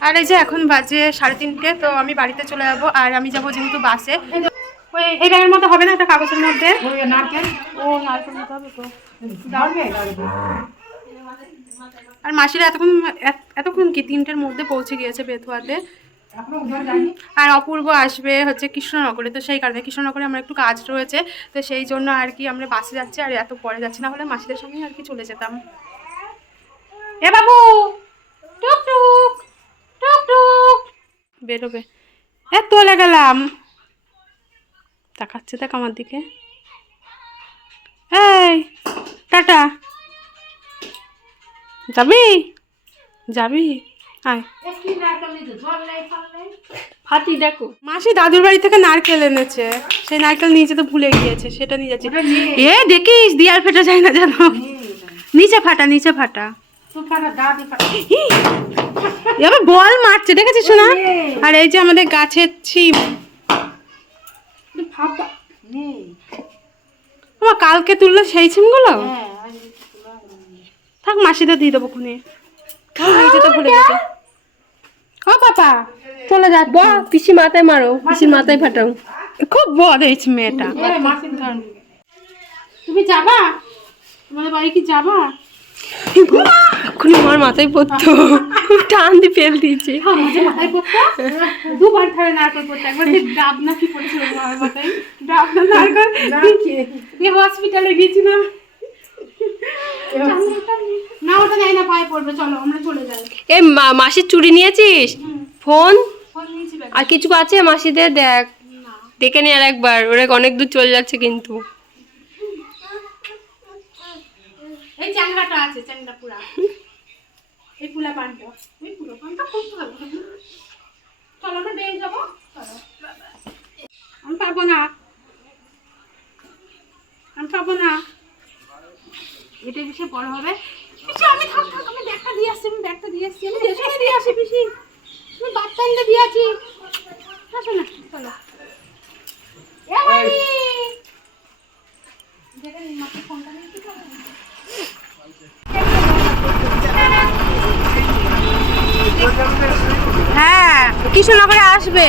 আর এই যে এখন বাজে সাড়ে তিনটে তো আমি বাড়িতে চলে যাব আর আমি যাব যেহেতু বাসে। ওই এই ব্যাগের মধ্যে হবে না একটা কাগজের মধ্যে? ও নারকেল হবে তো। আর মাসিরা এতক্ষণ এত- এতক্ষণ কি তিনটের মধ্যে পৌঁছে গিয়েছে বেথুয়াতে? আর অপূর্ব আসবে হচ্ছে কৃষ্ণনগরে তো সেই কারণে কৃষ্ণনগরে আমার একটু কাজ রয়েছে তো সেই জন্য আর কি আমরা বাসে যাচ্ছি আর এত পরে যাচ্ছি না হলে মাসিদের সঙ্গে আর কি চলে যেতাম। এ বাবু! টুক টুক! টুক টুক। বেরোবে। এ তোলে গেলাম। তাকাচ্ছে দেখ আমার দিকে। এই টাটা। যাবি? যাবি? আয়। দেখো। মাসি দাদুর বাড়ি থেকে নারকেল এনেছে। সেই নারকেল নিচে তো ভুলে গিয়েছে সেটা নিয়ে যাচ্ছে। এ দেখিস দিয়ার ফেটে যায় না জানো নিচে ফাটা নিচে ফাটা। এবার বল মারছে দেখেছিস শোনা আর এই যে আমাদের গাছের ছিপ। আমার কালকে তুললো সেই ছিমগুলো হ্যাঁ থাক মাসিদের দিয়ে দেবো খুনে। নিয়ে ভুলে গেছে। ও পাপা চলে পিসি মাথায় মারো পিসির মাথায় ফাটাও। খুব বদ হয়েছে মেয়েটা তুমি যাবা? তোমাদের বাড়ি কি যাবা? এক্ষুনি আমার মাথায় পড়তো। টান দিয়ে ফেল দিয়েছে। মাথায় পড়তো? দুবার ধরে নারকেল পড়তো। একবার ডাব না কি পড়েছিল আমার মাথায়? ডাব না নারকেল দিয়ে হসপিটালে গেছিলাম না ওটা নেই না পায়ে পড়বে। চলো আমরা চলে যাই। এ মা- মাসির চুড়ি নিয়েছিস? ফোন? ফোন নিয়েছি ব্যাগে। আর কিছু আছে মাসিদের? দেখ। দেখে নে আর একবার। ওরা অনেক দূর চলে যাচ্ছে কিন্তু। এই চ্যাংড়াটা আছে চ্যাংড়া পুরা। এই পুলা পানটা এই পুরো পানটা খুব ভালো। চলো আমরা বেরিয়ে যাব চলো আমি পারব না। আমি পারব না। এটা বেশি বড় হবে? পিসি আমি থাক থাক আমি ব্যাগটা দিয়ে আসছি আমি ব্যাগটা দিয়ে আসছি আমি পেছনে দিয়ে আসি পিসি। আমি বাচ্চা এনে দিয়ে আছি। আসো না চলো। এ বাড়ি! দেখেন মাকে ফোনটা নিয়ে কি? হ্যাঁ কৃষ্ণনগরে আসবে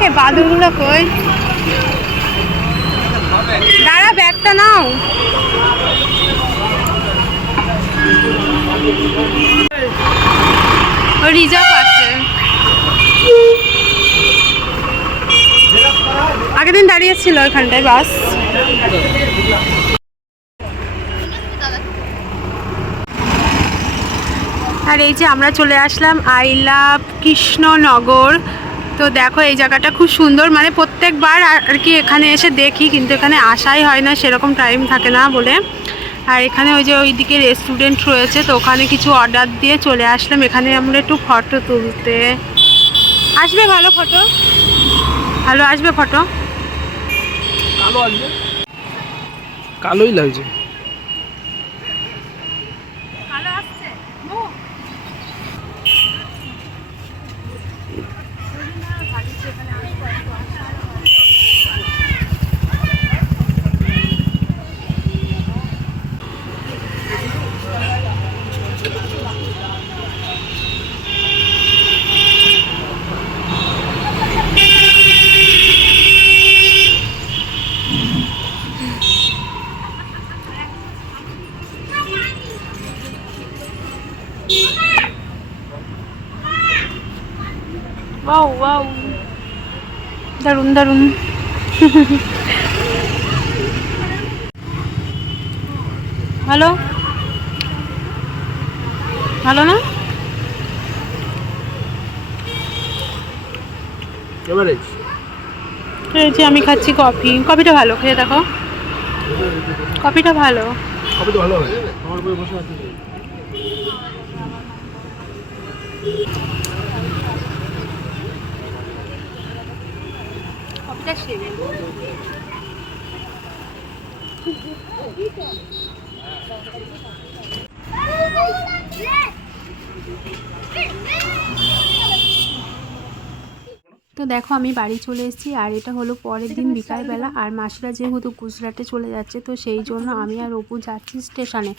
এ বাদুরগুলো কই? দাঁড়া, ব্যাগটা নাও। রিজার্ভ আছে। আগের দিন দাঁড়িয়েছিল ওইখানটায়, বাস। আর এই যে আমরা চলে আসলাম, আই লাভ কৃষ্ণনগর। তো দেখো, এই জায়গাটা খুব সুন্দর। মানে প্রত্যেকবার আর কি এখানে এসে দেখি, কিন্তু এখানে আসাই হয় না, সেরকম টাইম থাকে না বলে। আর এখানে ওই যে ওইদিকে রেস্টুরেন্ট রয়েছে, তো ওখানে কিছু অর্ডার দিয়ে চলে আসলাম। এখানে আমরা একটু ফটো তুলতে। আসবে ভালো ফটো ভালো আসবে ফটো কালোই লাগছে। ওয়াও ওয়াও দারুণ দারুণ ভালো ভালো না এভারেজ এই যে। আমি খাচ্ছি কফি। কফিটা ভালো খেয়ে দেখো। কফিটা ভালো। তো ভালো হবে আমার বসে আছে কপিটা সেরে তো দেখো আমি বাড়ি চলে এসেছি আর এটা হলো পরের দিন বিকালবেলা। আর মাসিরা যেহেতু গুজরাটে চলে যাচ্ছে তো সেই জন্য আমি আর অপু যাচ্ছি স্টেশনে।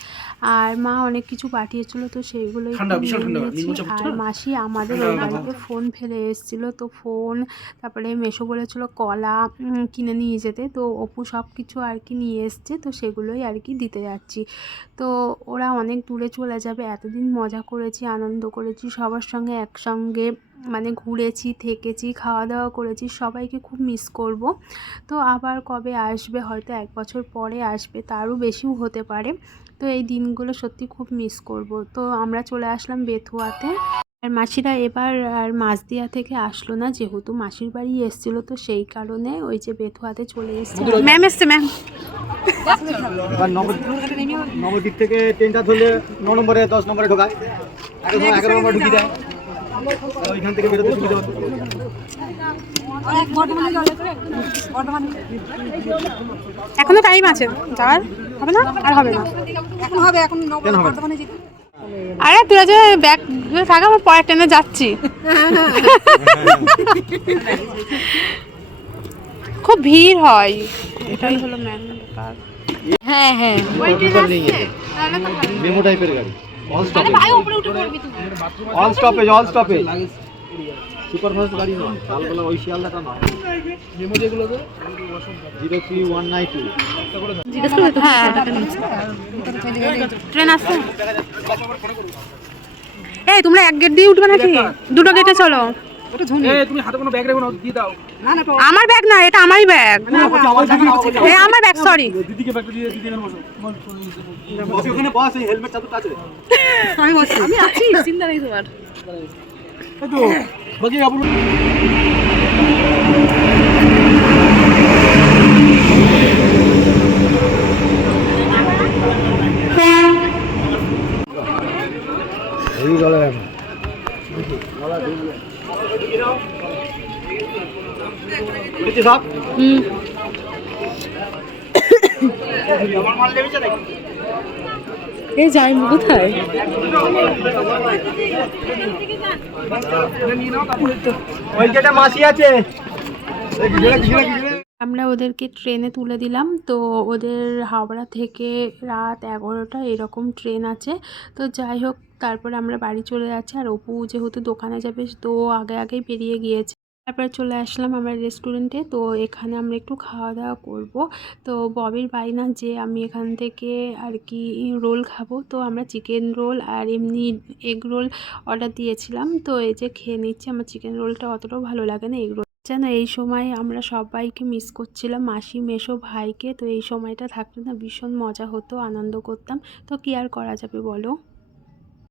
আর মা অনেক কিছু পাঠিয়েছিল তো সেইগুলো একটু ঠান্ডা, ভীষণ নিয়ে ঠান্ডা, নিয়েছি। নিম্নচাপ হচ্ছে আর মাসি আমাদের ওই বাড়িতে ফোন ফেলে এসেছিল তো ফোন তারপরে মেশো বলেছিল কলা কিনে নিয়ে যেতে। তো অপু সব কিছু আর কি নিয়ে এসছে তো সেগুলোই আর কি দিতে যাচ্ছি। তো ওরা অনেক দূরে চলে যাবে এতদিন মজা করেছি আনন্দ করেছি সবার সঙ্গে একসঙ্গে মানে ঘুরেছি থেকেছি খাওয়া দাওয়া করেছি সবাইকে খুব মিস করব। তো আবার কবে আসবে? হয়তো এক বছর পরে আসবে তারও বেশিও হতে পারে। তো এই দিনগুলো সত্যি খুব মিস করব। তো আমরা চলে আসলাম বেথুয়াতে। আর মাসিরা এবার আর মাছদিয়া থেকে আসলো না যেহেতু মাসির বাড়ি এসেছিল তো সেই কারণে ওই যে বেথুয়াতে চলে এসছে। ম্যাম এসছে ম্যাম নবদ্বীপ থেকে ট্রেনটা ধরলে ন নম্বরে দশ নম্বরে ঢোকায়। এগারো নম্বরে ঢুকিয়ে দেয়। ওইখান থেকে বেরোতে সুবিধা হতো এখনও টাইম আছে যাওয়ার হবে না? আর হবে না। কেন হবে? না? আরে তোরা যে ব্যাগ থাকা আমার পরের ট্রেনে যাচ্ছি। খুব ভিড় হয়। এটাই হলো ম্যান ব্যাপার। হ্যাঁ হ্যাঁ। মেমো টাইপের গাড়ি। All stoppage all stoppage all stoppage super fast গাড়ি নয়। কালবেলা ওই শিয়ালদাটা নয়। মেমো যেগুলো তো? Zero three one nine two হ্যাঁ ট্রেন আসছে। এই তোমরা এক গেট দিয়ে উঠবে নাকি? দুটো গেটে চলো। তুমি হাতে কোনো ব্যাগ রেখো না দিয়ে দাও। আমার ব্যাগ না এটা আমারই ব্যাগ এই আমার ব্যাগ সরি দিদিকে ব্যাগটা দিয়ে দিদি এখানে বসো। বস ওখানে বস এই হেলমেট চাদরটা আছে আমি বসছি। আমি আছি চিন্তা নেই তোমার। এই তো বাকি এই যাই কোথায়? ওই যেটা মাসি আছে। আমরা ওদেরকে ট্রেনে তুলে দিলাম। তো ওদের হাওড়া থেকে রাত এগারোটা এরকম ট্রেন আছে। তো যাই হোক, তারপরে আমরা বাড়ি চলে যাচ্ছি। আর অপু যেহেতু দোকানে যাবে, তো আগে আগেই বেরিয়ে গিয়েছে। তারপরে চলে আসলাম আমার রেস্টুরেন্টে তো এখানে আমরা একটু খাওয়া দাওয়া করব। তো ববির বায়না যে আমি এখান থেকে আর কি রোল খাব। তো আমরা চিকেন রোল আর এমনি এগ রোল অর্ডার দিয়েছিলাম। তো এই যে খেয়ে নিচ্ছি, আমার চিকেন রোলটা অতটাও ভালো লাগে না এগ রোল যেন এই সময় আমরা সবাইকে মিস করছিলাম, মাসি মেশো ভাইকে। তো এই সময়টা থাকলে না ভীষণ মজা হতো, আনন্দ করতাম। তো কি আর করা যাবে বলো?